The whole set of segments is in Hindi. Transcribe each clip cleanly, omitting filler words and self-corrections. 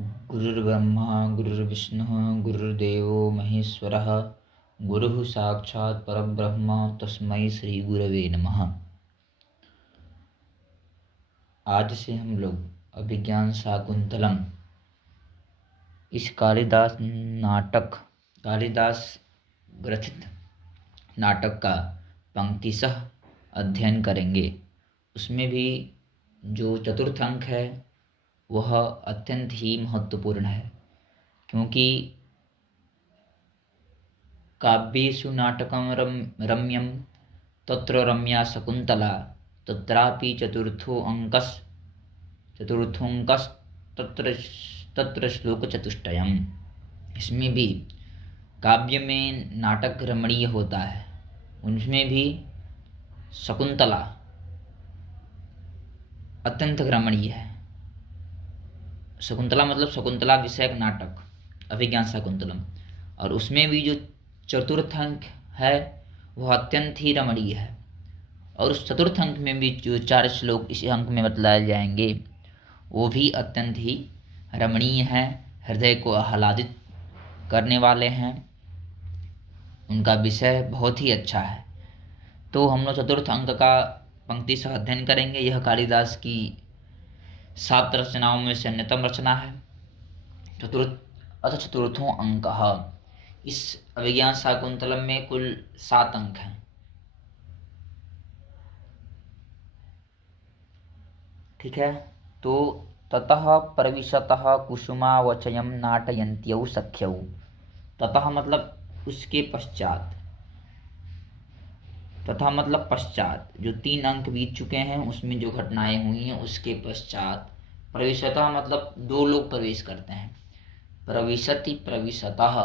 गुरुर्ब्रह्मा गुरुर्विष्णुः गुरुर्देवो महेश्वरः गुरुः साक्षात् परब्रह्म तस्मै श्री गुरवे नमः। आज से हम लोग अभिज्ञान शाकुंतलम इस कालिदास ग्रथित नाटक का पंक्तिशः अध्ययन करेंगे। उसमें भी जो चतुर्थ अंक है वह अत्यंत ही महत्वपूर्ण है, क्योंकि काव्येषु नाटकं रम्यं तत्र रम्या शकुन्तला तत्रापि चतुर्थोऽङ्कस् तत्र श्लोकचतुष्टयम्। इसमें भी काव्य में नाटक रमणीय होता है, उनमें भी शकुन्तला अत्यंत रमणीय है। शकुन्तला मतलब शकुन्तला विषयक नाटक अभिज्ञान शाकुंतलम, और उसमें भी जो चतुर्थ अंक है वह अत्यंत ही रमणीय है। और उस चतुर्थ अंक में भी जो 4 श्लोक इस अंक में बतलाए जाएंगे वो भी अत्यंत ही रमणीय हैं, हृदय को आह्लादित करने वाले हैं, उनका विषय बहुत ही अच्छा है। तो हम लोग चतुर्थ अंक का पंक्ति से अध्ययन करेंगे। यह कालिदास की 7 रचनाओं में से अन्यतम रचना है। चतुर्थों अंक। इस अभिज्ञान शाकुंतलम में कुल 7 अंक हैं। ठीक है, तो ततः प्रविशतः कुसुमावचयं नाटयन्त्यौ सख्यौ। ततः मतलब उसके पश्चात, तथा मतलब पश्चात, जो 3 अंक बीत चुके हैं उसमें जो घटनाएं हुई हैं उसके पश्चात। प्रविशतः मतलब 2 लोग प्रवेश करते हैं। प्रविशति प्रविशतः,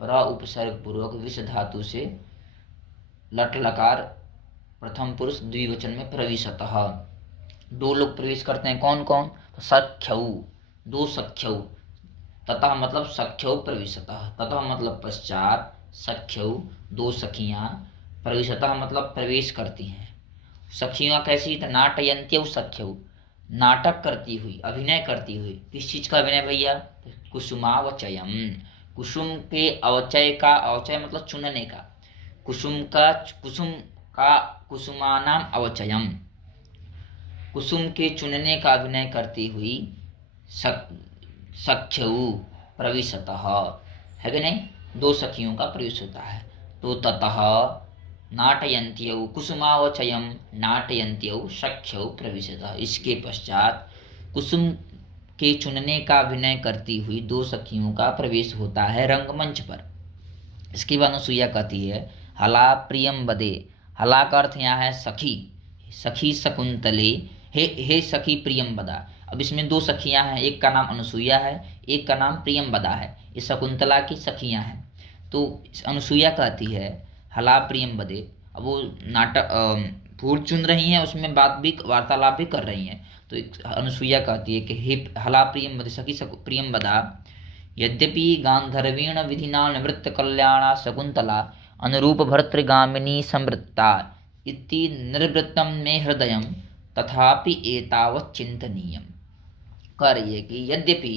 प्र उपसर्ग पूर्वक विष धातु से लट लकार प्रथम पुरुष द्विवचन में प्रविशतः 2 लोग प्रवेश करते हैं। कौन कौन? तो सख्यौ, 2 सख्यौ। तथा मतलब सख्यौ प्रविशतः, तथा मतलब पश्चात, सख्यौ 2 सखियां, प्रविशतः मतलब प्रवेश करती हैं। सखियां कैसी? तो नाटयन्त्यौ सख्यौ, नाटक करती हुई, अभिनय करती हुई। किस चीज का अभिनय भैया? कुसुमावचयम, कुसुम के अवचय का, अवचय मतलब चुनने का, कुसुमानाम अवचयम, कुसुम के चुनने का अभिनय करती हुई सख्यौ प्रविशतः, है कि नहीं? 2 सखियों का प्रवेश होता है। तो ततः नाटयन्त्यौ कुसुमावचयम नाटयन्त्यौ सख्यौ प्रविशतः, इसके पश्चात कुसुम के चुनने का अभिनय करती हुई 2 सखियों का प्रवेश होता है रंगमंच पर। इसके बाद अनुसुईया कहती है हला प्रियम बदे। हला का अर्थ यहाँ है सखी, सखी शकुंतले, हे सखी प्रियम बदा। अब इसमें 2 सखियां हैं, एक का नाम अनुसुईया है, एक का नाम प्रियम बदा है। ये शकुंतला की सखियां हैं। तो अनुसुईया कहती है हला प्रियम बदे। अब वो नाटक फूल चुन रही हैं, उसमें बात भी, वार्तालाप भी कर रही हैं। तो अनुसुईया कहती है कि हे हला प्रियम बदे, सखी प्रियम बदा, यद्यपि गांधर्वीण विधिना निवृत्त कल्याणा शकुंतला अनुरूप भर्तृगामिनी संवृत्ता इति निर्वृत्तम मे हृदयम तथापि एतावत् चिंतनीयम। कह रही है कि यद्यपि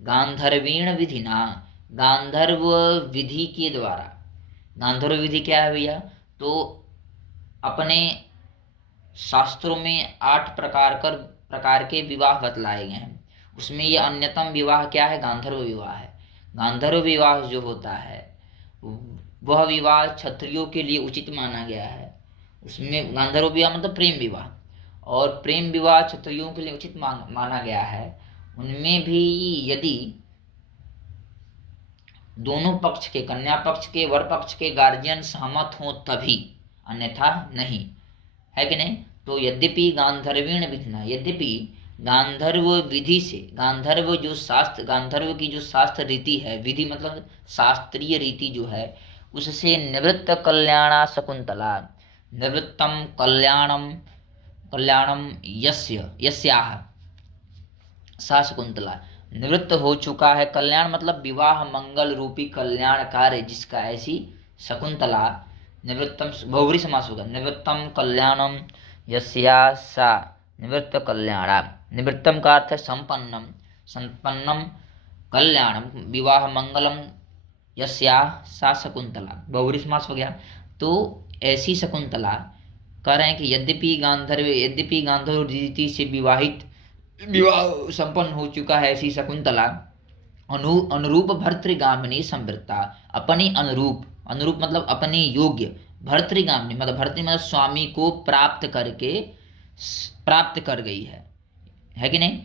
गांधर्वीण विधिना, गांधर्व विधि के द्वारा, गांधर्व विधि क्या है भैया? तो अपने शास्त्रों में 8 प्रकार के विवाह बतलाए गए हैं। उसमें ये अन्यतम विवाह क्या है? गांधर्व विवाह है। गांधर्व विवाह जो होता है वह विवाह क्षत्रियों के लिए उचित माना गया है। उसमें गांधर्व विवाह मतलब प्रेम विवाह, और प्रेम विवाह क्षत्रियों के लिए उचित माना गया है। उनमें भी यदि दोनों पक्ष के, कन्या पक्ष के, वर पक्ष के गार्जियन सहमत हों तभी, अन्यथा नहीं, है कि नहीं? तो यद्यपि गांधर्वीण विधिना, यद्यपि गांधर्व विधि से, गांधर्व जो शास्त्र, गांधर्व की जो शास्त्र रीति है, विधि मतलब शास्त्रीय रीति जो है, उससे निवृत्त कल्याणा शकुंतला, निवृत्तम कल्याणम यस्याह सा शकुंतला, निवृत्त हो चुका है कल्याण मतलब विवाह मंगल रूपी कल्याण कार्य जिसका, ऐसी शकुंतला। निवृत्तम बहुव्रीहि समास होगा, निवृत्तम कल्याणम यस्या सा निवृत्त कल्याणा। निवृत्तम का अर्थ है संपन्नम, संपन्नम कल्याणम विवाह मंगलम यस्या सा शकुंतला, बहुव्रीहि समास हो गया। तो ऐसी शकुंतला कह रहे हैं कि यद्यपि गांधर्व रीति से विवाह संपन्न हो चुका है, ऐसी शकुंतला अनुरूप भर्तृगामिनी संवृत्ता, अपने अनुरूप मतलब अपने योग्य, भर्तृगामिनी मतलब स्वामी को प्राप्त कर गई है कि नहीं।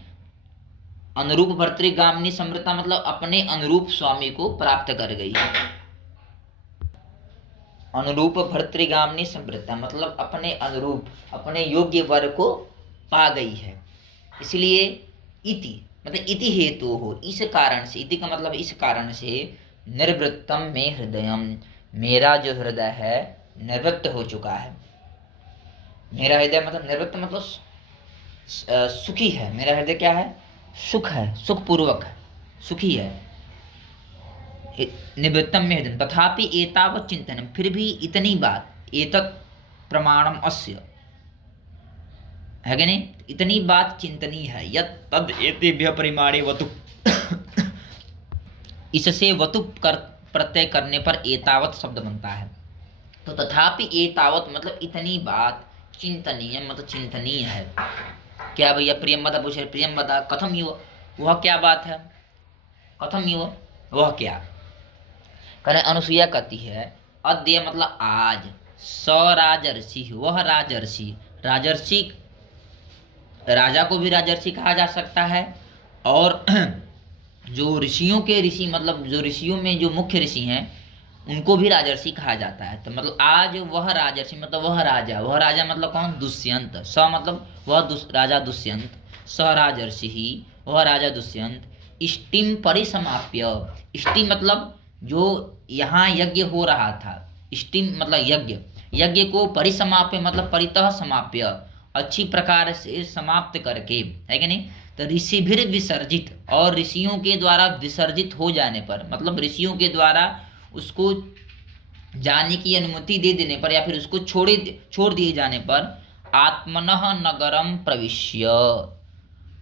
अनुरूप भर्तृगामिनी संवृत्ता मतलब अपने अनुरूप स्वामी को प्राप्त कर गई है। अनुरूप भर्तृगामिनी संवृत्ता मतलब अपने अनुरूप, अपने योग्य वर को पा गई है। इसलिए इति मतलब इति हेतु हो, इस कारण से, इति का मतलब इस कारण से, निर्वृत्तम में हृदयम, मेरा जो हृदय है निवृत्त हो चुका है। मेरा हृदय मतलब निवृत्त मतलब सुखी है। मेरा हृदय क्या है? सुख है, सुखपूर्वक है, सुखी है। निवृत्तम में हृदय तथापि एतावत् चिंतनम, फिर भी इतनी बात, एतत् प्रमाणम अस्य, है कि नहीं, इतनी बात चिंतनीय है। यत् तद एतेभ्यः परिमाणे वतु, इससे वतु कर प्रत्यय करने पर एतावत शब्द बनता है। तो तथापि एतावत मतलब इतनी बात, चिंतनीय मतलब चिंतनीय है। क्या भैया प्रियंवदा पूछ रहे, प्रियंवदा कथम युव, वह क्या बात है? कथम युव, वह क्या? कहने अनुसुईया कहती है अद्य मतलब आज, स राजर्षि, वह राजर्षि, राजर्षि राजा को भी राजर्षि कहा जा सकता है, और जो ऋषियों के ऋषि मतलब जो ऋषियों में जो मुख्य ऋषि हैं उनको भी राजर्षि कहा जाता है। तो मतलब आज वह राजर्षि मतलब वह राजा मतलब कौन? दुष्यंत। स मतलब वह राजा दुष्यंत, स राजर्षि ही, वह राजा दुष्यंत, इष्टिम परिसमाप्य, इष्टि मतलब जो यहाँ यज्ञ हो रहा था, इष्टिम मतलब यज्ञ को परिसमाप्य मतलब परितः समाप्य, अच्छी प्रकार से समाप्त करके, है कि नहीं। तो ऋषि भी विसर्जित, और ऋषियों के द्वारा विसर्जित हो जाने पर मतलब ऋषियों के द्वारा उसको जाने की अनुमति दे देने पर या फिर उसको छोड़ दिए जाने पर, आत्मनः नगरम प्रविश्य,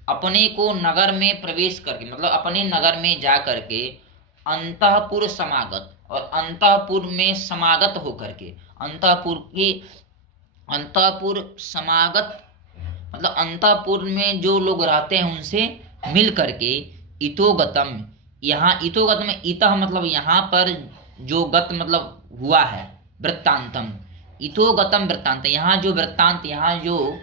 अपने को नगर में प्रवेश करके मतलब अपने नगर में जा करके, अंतःपुर समागत, और अंतःपुर में समागत होकर के, अंतःपुर समागत मतलब अंतःपुर में जो लोग रहते हैं उनसे मिल करके, इतोगतम, यहाँ इतोगतम, इतः मतलब यहाँ पर जो गत मतलब हुआ है, वृत्तांतम, इतोगतम वृत्तांत, यहाँ जो वृत्तांत, यहाँ जो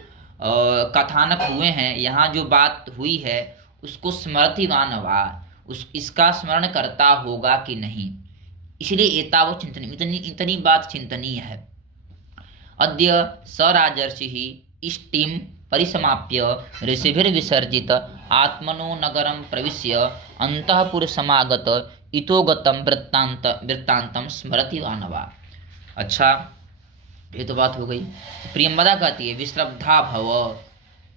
कथानक हुए हैं, यहाँ जो बात हुई है उसको स्मृतिवान वा, इसका स्मरण करता होगा कि नहीं। इसलिए एतावत् चिंतनीय, इतनी बात चिंतनीय है। अद्य स राजर्षि इष्टिम परिसमाप्य ऋषिभिर्विसर्जित आत्मनो नगरम प्रविश्य अंतःपुर समागत इतोगतम वृत्तांतम स्मृतिवान वा। अच्छा, ये तो बात हो गई। प्रियंवदा कहती है विश्रब्धा भव,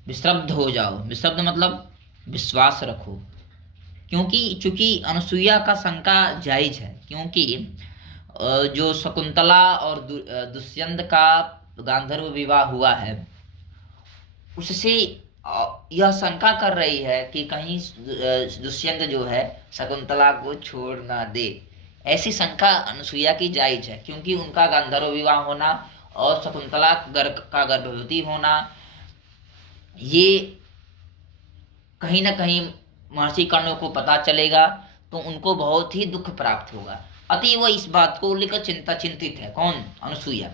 विश्रब्ध हो जाओ, विश्रब्ध मतलब विश्वास रखो, क्योंकि चूंकि अनुसुईया का शंका जायज है, क्योंकि जो शकुंतला और दुष्यंत का गांधर्व विवाह हुआ है उससे यह शंका कर रही है कि कहीं दुष्यंत जो है शकुंतला को छोड़ ना दे। ऐसी शंका अनुसुईया की जायज है, क्योंकि उनका गांधर्व विवाह होना और शकुंतला का गर्भवती होना, ये कहीं ना कहीं महर्षि कर्ण को पता चलेगा तो उनको बहुत ही दुख प्राप्त होगा। अतः वह इस बात को लेकर चिंतित है। कौन? अनुसुईया।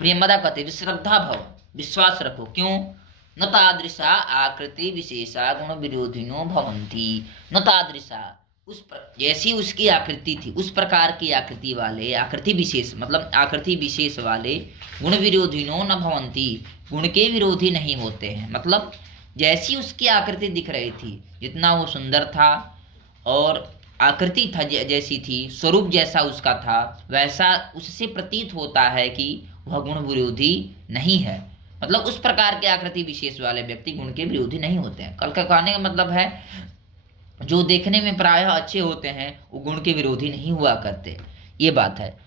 प्रियंवदा कहते विश्रद्धा भव, विश्वास रखो, क्यों? न तादृशा आकृति विशेषा गुण विरोधिनो भवन्ति, न तादृशा, जैसी उसकी आकृति थी उस प्रकार की आकृति वाले, आकृति विशेष मतलब आकृति विशेष वाले, गुण विरोधिनो न भवन्ति, गुण के विरोधी नहीं होते हैं। मतलब जैसी उसकी आकृति दिख रही थी, जितना वो सुंदर था और आकृति था जैसी थी, स्वरूप जैसा उसका था, वैसा उससे प्रतीत होता है कि वह गुण विरोधी नहीं है। मतलब उस प्रकार के आकृति विशेष वाले व्यक्ति गुण के विरोधी नहीं होते हैं। कल का कहने का मतलब है जो देखने में प्रायः अच्छे होते हैं वो गुण के विरोधी नहीं हुआ करते, ये बात है।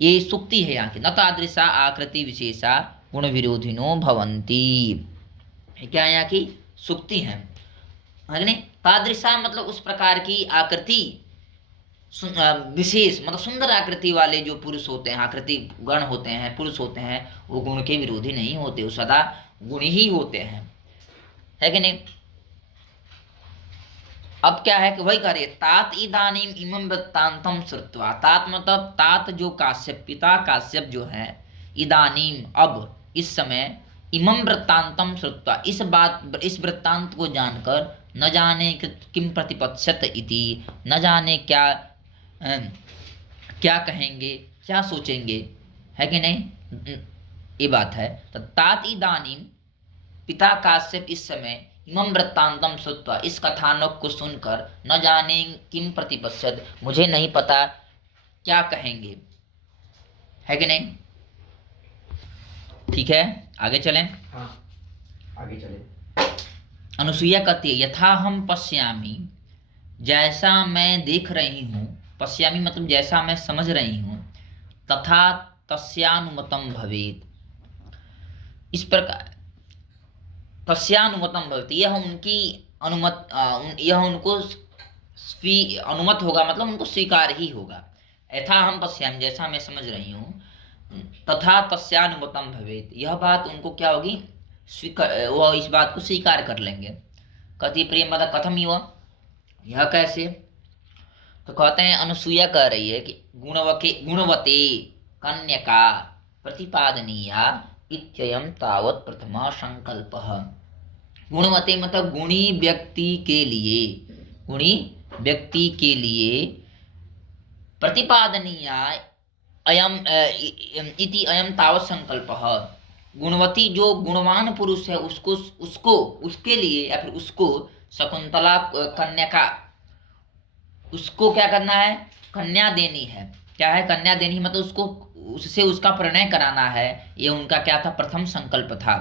ये सुक्ति है यहाँ की, न तादृशा आकृति विशेषा गुण विरोधिनो भवन्ति, क्या यहाँ की सुक्ति है। तादृशा मतलब उस प्रकार की आकृति, विशेष मतलब सुंदर आकृति वाले जो पुरुष होते हैं, आकृति गण होते हैं, पुरुष होते हैं, वो गुण के विरोधी नहीं होते, वो सदा गुण ही होते हैं, है कि नहीं। अब क्या है कि वही कह रही है, तात इदानीम इमं वृत्तांतम श्रुत्वा, तात मतलब तात जो काश्यप, पिता काश्यप जो है, इदानीम अब, इस समय, इमं वृत्तांतम श्रुत्वा, इस बात, इस वृत्तांत को जानकर, न जाने किम प्रतिपत्स्यत इति, न जाने क्या क्या कहेंगे, क्या सोचेंगे, है कि नहीं, ये बात है। तो तात इदानीम, पिता काश्यप इस समय, इमं वृत्तांतम श्रुत्वा, इस कथानक को सुनकर, न जाने किम प्रतिपश्यत, मुझे नहीं पता क्या कहेंगे, है कि नहीं। ठीक है, आगे चलें। हाँ, आगे चले। अनुसुईया कहती है, यथा हम पश्यामि, जैसा मैं देख रही हूँ, पश्यामि मतलब जैसा मैं समझ रही हूँ, तथा तस्यानुमतम भवेत, इस प्रकार, तस्यानुमतम भवति, यह उनकी अनुमत, यह उनको अनुमत होगा, मतलब उनको स्वीकार ही होगा। यथा हम पश्यामि, जैसा मैं समझ रही हूँ, तथा तस्यानुमतम भवेत, यह बात उनको क्या होगी, स्वीकार, वह इस बात को स्वीकार कर लेंगे। कहती प्रियम बता कथम यह कैसे। तो कहते हैं, अनुसुईया कह रही है कि गुणवते कन्यका प्रतिपादनीया इत्ययं तावत् प्रथमा संकल्पः। गुणवते मतलब गुणी व्यक्ति के लिए, गुणी व्यक्ति के लिए, प्रतिपादनीया अयम इति अयम तावत् संकल्पः, गुणवती जो गुणवान पुरुष है, उसको उसके लिए, या फिर उसको शकुंतला कन्या, उसको क्या करना है, कन्या देनी है। क्या है, कन्या देनी, मतलब उसको, उससे उसका प्रणय कराना है, ये उनका क्या था, प्रथम संकल्प था।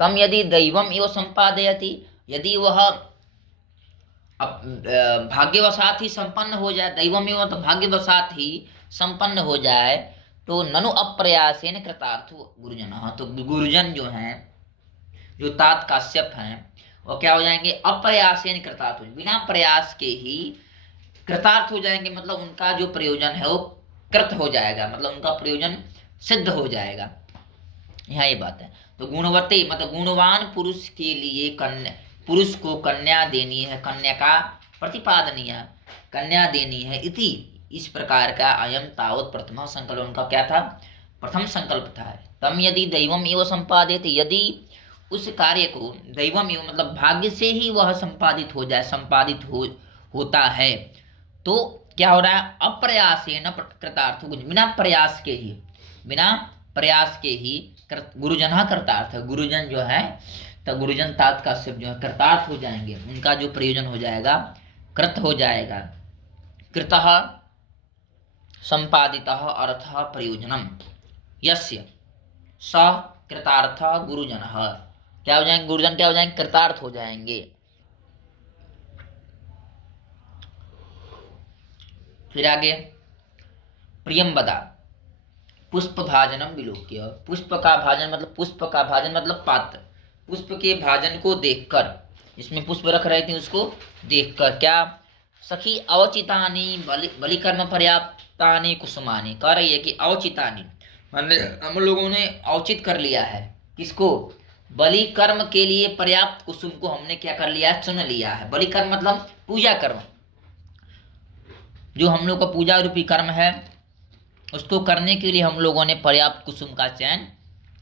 तम यदि दैवम एवं संपादयति, यदि वह भाग्यवशात ही संपन्न हो जाए, दैवम एवं तो भाग्यवशात ही संपन्न हो जाए, तो ननु अप्रयासेन कृतार्थ गुरुजन, तो गुरुजन जो हैं, जो तात काश्यप हैं, वो क्या हो जाएंगे, अप्रयासेन कृतार्थ, बिना प्रयास के ही कृतार्थ हो जाएंगे, मतलब उनका जो प्रयोजन है वो कृत हो जाएगा, मतलब उनका प्रयोजन सिद्ध हो जाएगा, यहाँ ये बात है। तो गुणवती मतलब गुणवान पुरुष के लिए पुरुष को कन्या देनी है, कन्या का प्रतिपादनीय, कन्या देनी है, इति इस प्रकार का अयम तावत प्रथम संकल्प, उनका क्या था, प्रथम संकल्प था। तम यदि दैवम एवं संपादित, यदि उस कार्य को दैवम एवं मतलब भाग्य से ही वह संपादित हो जाए, संपादित होता है, तो क्या हो रहा है, अप्रयासेन कृतार्थ, बिना प्रयास के ही, बिना प्रयास के ही गुरुजन कृतार्थ, गुरुजन जो है, तो गुरुजन तात काश्यप जो है कृतार्थ हो जाएंगे, उनका जो प्रयोजन हो जाएगा कृत हो जाएगा। कृतः संपादितः अर्थः प्रयोजनम यस्य स कृतार्थ गुरुजनः, क्या हो जाएंगे, गुरुजन क्या हो जाएंगे, कृतार्थ हो जाएंगे। फिर आगे, प्रियम बदा पुष्प भाजनम विलोक्य, पुष्प का भाजन मतलब, पुष्प का भाजन मतलब पात्र, पुष्प के भाजन को देखकर, जिसमें पुष्प रख रहे थे उसको देखकर, क्या, सखी अवचितानी बलिकर्म पर्याप्तानी कुसुमानी, कह रही है कि अवचितानी हम लोगों ने अवचित कर लिया है, किसको, बलि कर्म के लिए पर्याप्त कुसुम को हमने क्या कर लिया है, चुन लिया है। बलि कर्म मतलब पूजा कर्म, जो हम लोग का पूजा रूपी कर्म है, उसको करने के लिए हम लोगों ने पर्याप्त कुसुम का चयन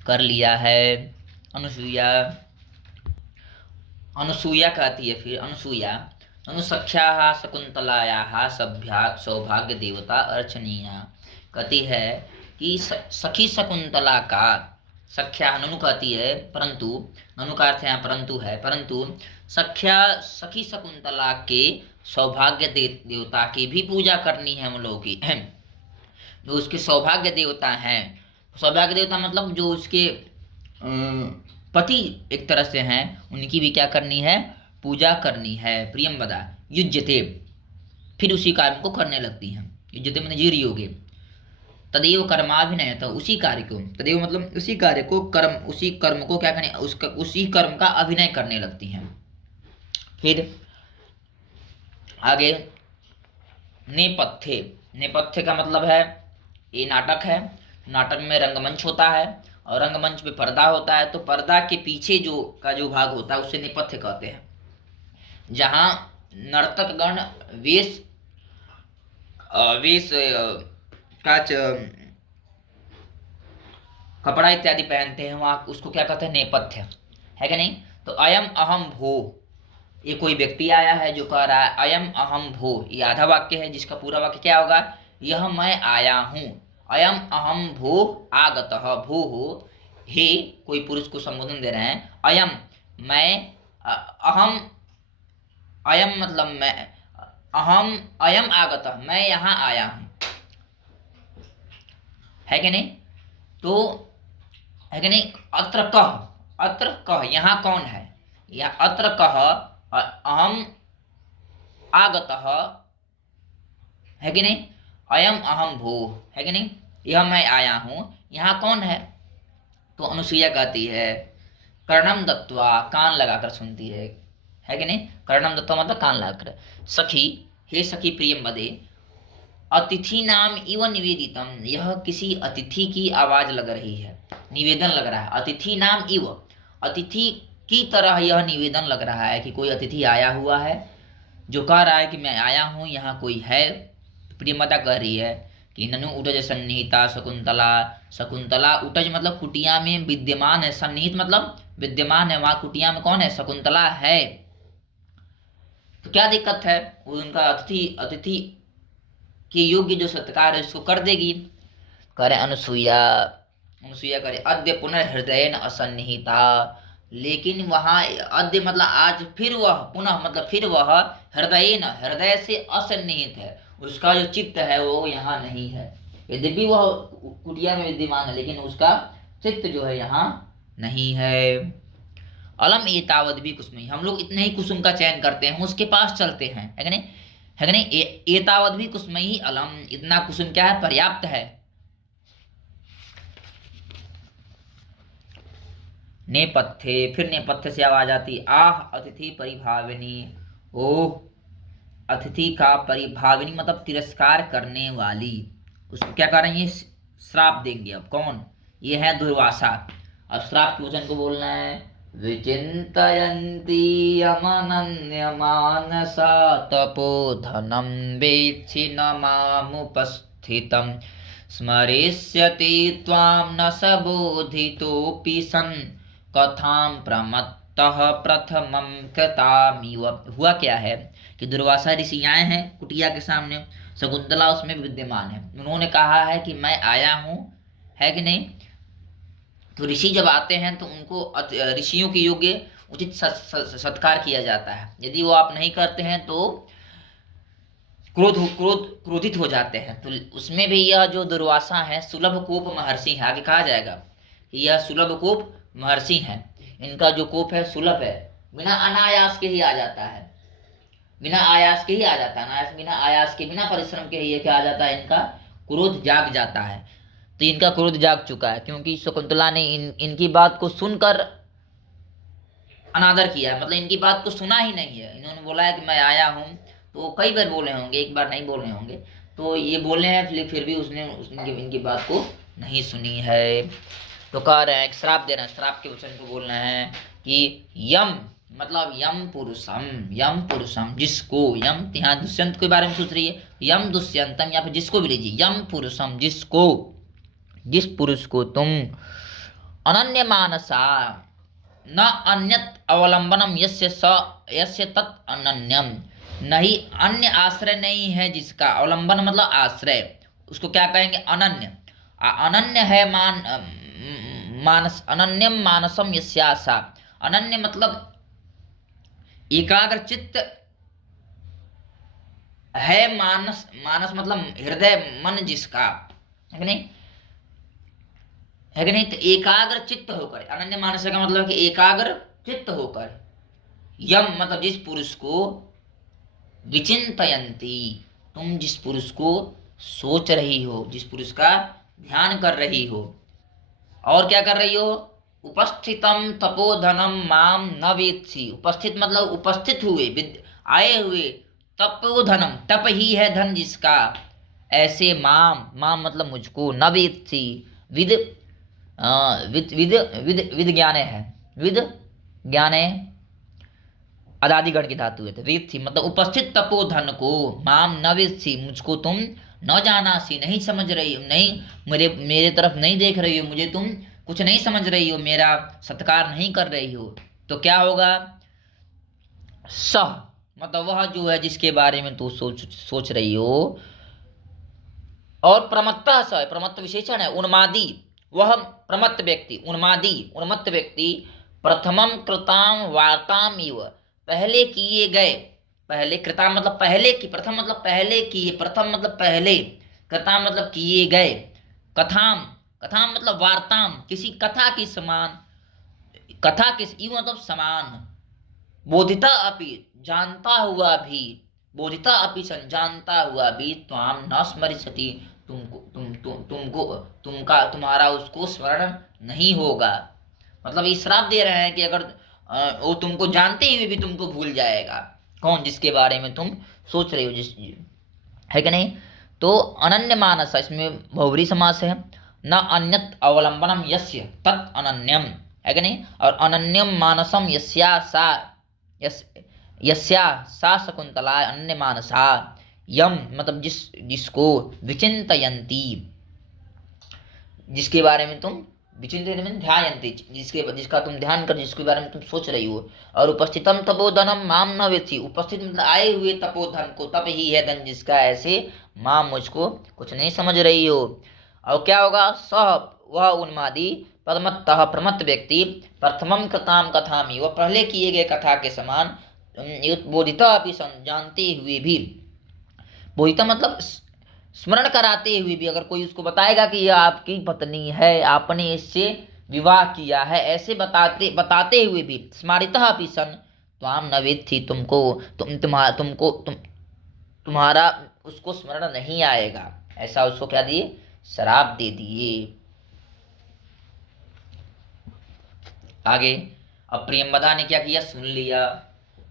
कर लिया है। अनुसूया कहती है, फिर अनुसूया, अनुसख्या शकुंतलाया सभ्या सौभाग्य देवता अर्चनीया, कहती है कि सखी शकुंतला का, सख्या ननु कहती है, परंतु ननु का अर्थ यहाँ परंतु है, परंतु सखी शकुंतला के सौभाग्य देवता की भी पूजा करनी है हम लोगों की, जो उसके सौभाग्य देवता हैं, सौभाग्य देवता मतलब जो उसके पति एक तरह से हैं, उनकी भी क्या करनी है, पूजा करनी है। प्रियम बदा युज्यते, फिर उसी कार्य को करने लगती हैं, युज्यते मतलब जीरी योगे, तदेव कर्माभिनय, तो उसी कार्य को, तदेव मतलब उसी कार्य को, कर्म, उसी कर्म को क्या करने, उसका उसी कर्म का अभिनय करने लगती हैं। फिर आगे नेपथ्य। नेपथ्य का मतलब है ये नाटक है, नाटक में रंगमंच होता है और रंगमंच पे पर्दा होता है, तो पर्दा के पीछे जो भाग होता है उसे नेपथ्य कहते हैं, जहां नर्तक गण वेश वेश का कपड़ा इत्यादि पहनते हैं, वहां उसको क्या कहते हैं, नेपथ्य, है कि नहीं। तो अयम अहम भो, ये कोई व्यक्ति आया है जो कह रहा है अयम अहम भो, ये आधा वाक्य है, जिसका पूरा वाक्य क्या होगा, यह मैं आया हूं। अयम अहम भो आगतः, भो हो हे, कोई पुरुष को संबोधन दे रहे हैं, अयम मैं, अहम, अयम मतलब मैं, अहम अयम आगतः, मैं यहाँ आया हूं, है कि नहीं। तो है कि नहीं, अत्र कह, अत्र कह, यहाँ कौन है, या अत्र कह अहम आगतः, है कि नहीं, अयम अहम भो, है कि नहीं, यह मैं आया हूं, यहाँ कौन है। तो अनुसुईया कहती है कर्णम दत्वा, कान लगाकर सुनती है कि नहीं, कर्णम दत्वा मतलब कान लगाकर, सखी, हे सखी प्रियंवदे, अतिथि नाम इव निवेदितम, यह किसी अतिथि की आवाज लग रही है, निवेदन लग रहा है, अतिथि नाम इव, अतिथि की तरह यह निवेदन लग रहा है कि कोई अतिथि आया हुआ है जो कह रहा है कि मैं आया हूं, यहाँ कोई है। प्रियमदा कह रही है कि ननु उटज सन्निहिता शकुंतला, शकुंतला उटज मतलब कुटिया में विद्यमान है, सन्निहित मतलब विद्यमान है, वहां कुटिया में कौन है, शकुंतला है। तो क्या दिक्कत है, वो उनका अतिथि के योग्य जो सत्कार है उसको कर देगी। करे अनुसुईया, अनुसुईया करे अद्य पुनर्हृदय असन्निहिता, लेकिन वहां अद्य मतलब आज, फिर वह पुनः मतलब फिर वह हृदय न, हृदय से असन्निहित है, उसका जो चित्त है वो यहाँ नहीं है, यद्यपि वह कुटिया में विद्यमान है लेकिन उसका चित्त जो है यहाँ नहीं है। अलम एतावद भी कुसुम, हम लोग इतने ही कुसुम का चयन करते हैं, उसके पास चलते हैं, है कि नहीं, है कि नहीं। एतावद भी कुसुम ही अलम, इतना कुसुम क्या है, पर्याप्त है। नेपथ्य, फिर नेपथ्य से आवाज आती, आह अतिथि परिभाविनी, ओह अतिथि का परिभाविनी मतलब तिरस्कार करने वाली, उसको क्या कर रही है, श्राप देंगे। अब कौन, ये है दुर्वासा। अब श्राप के वचन को बोलना है, विचिन्तयन्ती यमनन्य मानसा तपोधनं वेत्सि न मामुपस्थितं, स्मरिष्यति त्वां न स बोधितोऽपि सन्, कथां प्रमत्तः प्रथमं कृतामिव। हुआ क्या है कि दुर्वासा ऋषि आए हैं कुटिया के सामने, शकुंतला उसमें विद्यमान है, उन्होंने कहा है कि मैं आया हूं, है कि नहीं। तो ऋषि जब आते हैं तो उनको ऋषियों के योग्य उचित सत्कार किया जाता है, यदि वो आप नहीं करते हैं तो क्रोधित हो जाते हैं। तो उसमें भी यह जो दुर्वासा है सुलभ कोप महर्षि है, आगे कहा जाएगा कि यह सुलभ कोप महर्षि हैं, इनका जो कोप है सुलभ है, बिना अनायास के ही आ जाता है, बिना आयास के ही आ जाता है, बिना आयास के, बिना परिश्रम के ही क्या आ जाता है, इनका क्रोध जाग जाता है। तो इनका क्रोध जाग चुका है क्योंकि शकुंतला ने इनकी बात को सुनकर अनादर किया है, मतलब इनकी बात को सुना ही नहीं है। इन्होंने बोला है कि मैं आया हूँ, तो कई बार बोले होंगे, एक बार नहीं बोले होंगे, तो ये बोले हैं, फिर भी उसने इनकी बात को नहीं सुनी है। तो कह रहे हैं, एक श्राप दे रहे हैं, श्राप के वचन को बोलना है कि यम मतलब यम पुरुषम, जिसको, यम यहाँ दुष्यंत के बारे में सोच रही है, यम दुष्यंतम, या फिर जिसको भी लीजिए, यम पुरुषम जिसको, जिस पुरुष को तुम, अनन्य मानसा न अन्यत अवलंबनम यस्य तत् अनन्यम, नहीं अन्य आश्रय नहीं है जिसका, अवलंबन मतलब आश्रय, उसको क्या कहेंगे, अनन्य। अनन्य है मानस, अनन्यम मानसम यस्यासा, अनन्य मतलब एकाग्र चित्त है, मानस, मानस मतलब हृदय मन जिसका, है कि नहीं, है कि नहीं। तो एकाग्र चित्त होकर, अनन्य मानस का मतलब कि एकाग्र चित्त होकर, यम मतलब जिस पुरुष को, विचिंतयंती तुम जिस पुरुष को सोच रही हो, जिस पुरुष का ध्यान कर रही हो, और क्या कर रही हो, उपस्थितम तपोधनम माम न वेत्सि। उपस्थित मतलब उपस्थित हुए, आए हुए, तपोधनम तप ही है धन जिसका, ऐसे माम, माम मतलब मुझको, न वेत्सि विद विद विद विद विद ज्ञाने है, विद ज्ञाने अदादिगण की धातु है। तो वेत्सि मतलब उपस्थित तपोधन को, माम न वेत्सि मुझको तुम न जानासी, नहीं समझ रही हो, नहीं मेरे मेरे तरफ नहीं देख रही हो, मुझे तुम कुछ नहीं समझ रही हो, मेरा सत्कार नहीं कर रही हो। तो क्या होगा, सह मतलब वह जो है जिसके बारे में तू सोच रही हो, और प्रमत्तः स, प्रमत्त विशेषण है, उन्मादी वह प्रमत्त व्यक्ति, उन्मादी उन्मत्त व्यक्ति, प्रथमम कृताम वार्ताम इव पहले किए गए, पहले कृता मतलब पहले की, प्रथम मतलब पहले किए, प्रथम मतलब पहले, कृता मतलब किए गए, कथाम, कथाम मतलब वार्ताम किसी कथा की समान, कथा किस इव मतलब समान, बोधिता अपि जानता हुआ भी, बोधिता अपि सन जानता हुआ भी, त्वाम न स्मरिष्यति तुमको तुमको तुम्हारा उसको स्मरण नहीं होगा। मतलब ये श्राप दे रहे हैं कि अगर वो तुमको जानते हुए भी तुमको भूल जाएगा, कौन, जिसके बारे में तुम सोच रही हो, जिस, है कि नहीं। तो अनन्य मानस, इसमें बहुब्री समास है, न अन्यत अवलंबनम यस्य तत् अनन्यम, है कि नहीं। और अनन्यम मानसम यस्या सा, यस यस्या सा शकुंतला अन्य मानसा, यम मतलब जिसको विचिंतयंती, जिसके बारे में तुम विचिंतन में ध्यायंती, जिसका तुम ध्यान कर, जिसके बारे में तुम सोच रही हो। और उपस्थितम तपोधनम माम न वेत्सि, उपस्थित मतलब आए हुए तपोधन को, तप ही है धन जिसका, ऐसे माम मुझको कुछ नहीं समझ रही हो। और क्या होगा, सह वह उन्मादी, प्रमत्तः प्रमत्त व्यक्ति, प्रथमम कृताम कथामि वह पहले किए गए कथा के समान, बोधिता अपि सन जानते हुए भी, बोधिता मतलब स्मरण कराते हुए भी, अगर कोई उसको बताएगा कि यह आपकी पत्नी है, आपने इससे विवाह किया है, ऐसे बताते बताते हुए भी, स्मारितः अपि सन त्वाम न वेत्सि तुमको, तुम्हारा उसको स्मरण नहीं आएगा, ऐसा उसको क्या दिए, शराब दे दिए। आगे अब प्रियंवदा ने क्या किया, सुन लिया,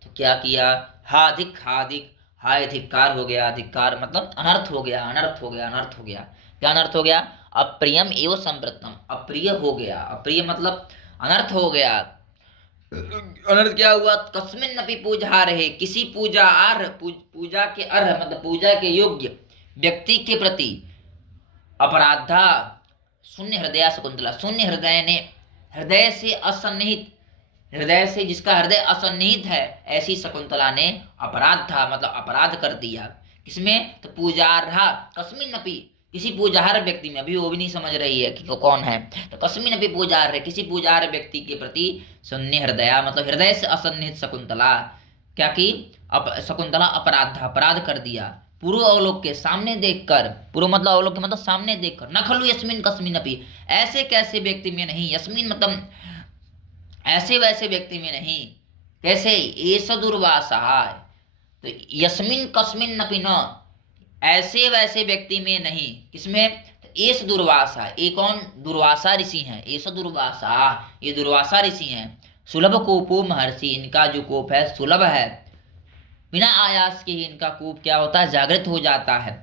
तो क्या किया, हाधिक हाधिक, हाय धिक्कार हो गया, धिक्कार मतलब अनर्थ हो गया, अनर्थ हो गया, अनर्थ हो गया। क्या अनर्थ हो गया, अप्रियम एवं संवृत्तम, अप्रिय हो गया, अप्रिय मतलब अनर्थ हो गया। अनर्थ क्या हुआ, कस्मिन अपि पूजा रहे, किसी पूजा अर्ह, पूजा के अर्ह मतलब पूजा के योग्य व्यक्ति के प्रति, अपराधा शून्य हृदय शकुंतला, शून्य हृदय ने, हृदय से असन्निहित, हृदय से जिसका हृदय असन्निहित है, ऐसी शकुंतला ने अपराध था मतलब अपराध कर दिया। किसमें, तो पूजार्हा कस्मिन अपि, किसी पूजार्ह व्यक्ति में, अभी वो भी नहीं समझ रही है कि वो कौन है, तो कस्मिन अपि पूजार्ह, किसी पूजार्ह व्यक्ति के प्रति, शून्य हृदय मतलब हृदय से असन्निहित शकुंतला, क्या की, शकुंतला अपराध, अपराध कर दिया, पूर्व अवलोक के सामने देखकर, पूर्व मतलब अवलोक मतलब सामने देखकर, न खलु यस्मिन कस्मिन अपि, ऐसे कैसे व्यक्ति में नहीं, यस्मिन मतलब ऐसे वैसे व्यक्ति में नहीं, कैसे, एस दुर्वासा, तो यस्मिन कस्मिन अपि न, ऐसे वैसे व्यक्ति में नहीं, किसमें, तो एस दुर्वासा, ये कौन, दुर्वासा ऋषि हैं, एस दुर्वासा, ये दुर्वासा ऋषि हैं, सुलभ कोपो महर्षि, इनका जो कोप है सुलभ है, बिना आयास के ही इनका कोप क्या होता है, जागृत हो जाता है।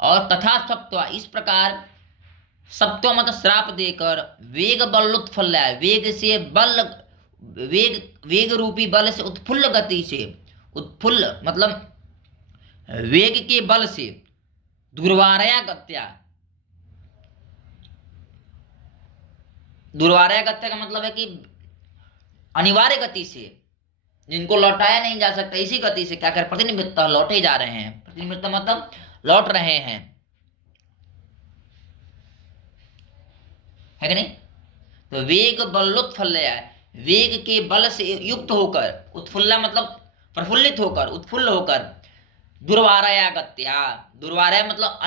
और तथा सत्व, इस प्रकार सत्व मतलब श्राप देकर, वेग बलोत्फुल्ल, वेग से बल, वेग रूपी बल से, उत्फुल्ल गति से, उत्फुल्ल मतलब वेग के बल से, दुर्वारया गत्या, दुर्वारया गत्या का मतलब है कि अनिवार्य गति से, जिनको लौटाया नहीं जा सकता, इसी गति से क्या कर, प्रतिनिमित्त लौटे जा रहे हैं, प्रतिनिमित्त मतलब लौट रहे हैं, है कि नहीं। तो वेग बलोत्फुल्ल, वेग के बल से युक्त होकर, उत्फुल्ला मतलब प्रफुल्लित होकर, उत्फुल्ल होकर, दुर्वारया गत्या, दुर्वारया मतलब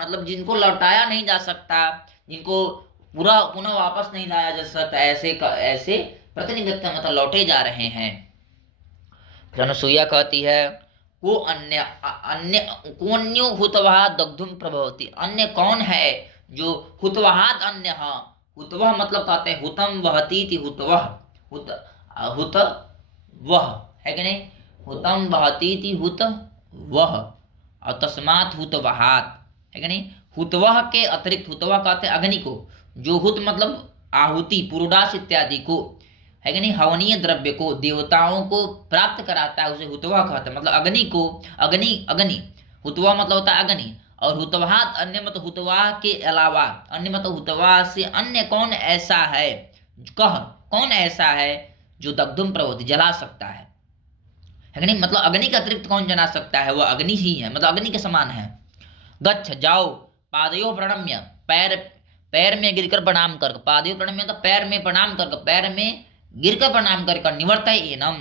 मतलब जिनको लौटाया नहीं जा सकता, जिनको पूरा पुनः वापस नहीं लाया जा सकता, ऐसे ऐसे प्रतिनिमित्त मतलब लौटे जा रहे हैं। फिर अनुसुईया कहती है, को अन्य अन्य कोन्यो हुतवाहा दग्धुम प्रभवती, अन्य कौन है जो हुतवाहाद अन्य हुतवह मतलब कहते हैं हुतम वहती थी हुतवह, हुत वह है कि नहीं, हुतम बहती थी हुत वह, और तस्मात हुत वहात है कि नहीं। हुतवह के अतिरिक्त, हुतवह कहते हैं अग्नि को, जो हुत मतलब आहुति पुरोडास इत्यादि को है कि नहीं, हवनीय द्रव्य को देवताओं को प्राप्त कराता है, उसे हुतवह कहते हैं, मतलब अग्नि को, अग्नि अग्नि, हुतवह मतलब होता है अग्नि, और हुतवात अन्य मतलब हुतवाह के अलावा, अन्य मतलब हुतवाह से अन्य कौन ऐसा है, कह कौन ऐसा है जो दग्धुम प्रवृत्ति जला सकता है कि नहीं, मतलब अग्नि के अतिरिक्त कौन जला सकता है, वह अग्नि ही है, मतलब अग्नि के समान है। गच्छ जाओ, पादयो प्रणम्य, पैर पैर में गिरकर प्रणाम कर, पादयो प्रणम्य तो पैर में प्रणाम कर, पैर में गिरकर प्रणाम कर, निवर्तय एनम,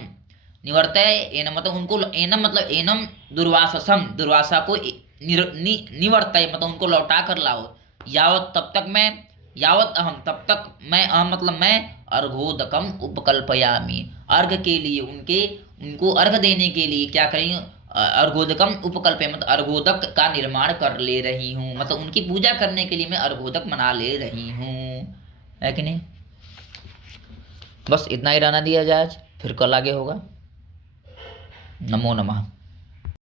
निवर्तय एनम मतलब उनको, एनम मतलब एनम दुर्वाससम, दुर्वासा को निवर्तय मतलब उनको लौटा कर लाओ, यावत तब तक मैं, यावत अहम तब तक मैं, अहम मतलब मैं, अर्घोदकम उपकल्पयामी, अर्घ के लिए उनके, उनको अर्घ देने के लिए क्या करें, अर्घोदकम उपकल्प मतलब अर्घोदक का निर्माण कर ले रही हूँ, मतलब उनकी पूजा करने के लिए मैं अर्घोदक बना ले रही हूँ, है कि नहीं। बस इतना ही रहना दिया जाए आज, फिर कल आगे होगा। नमो नमः।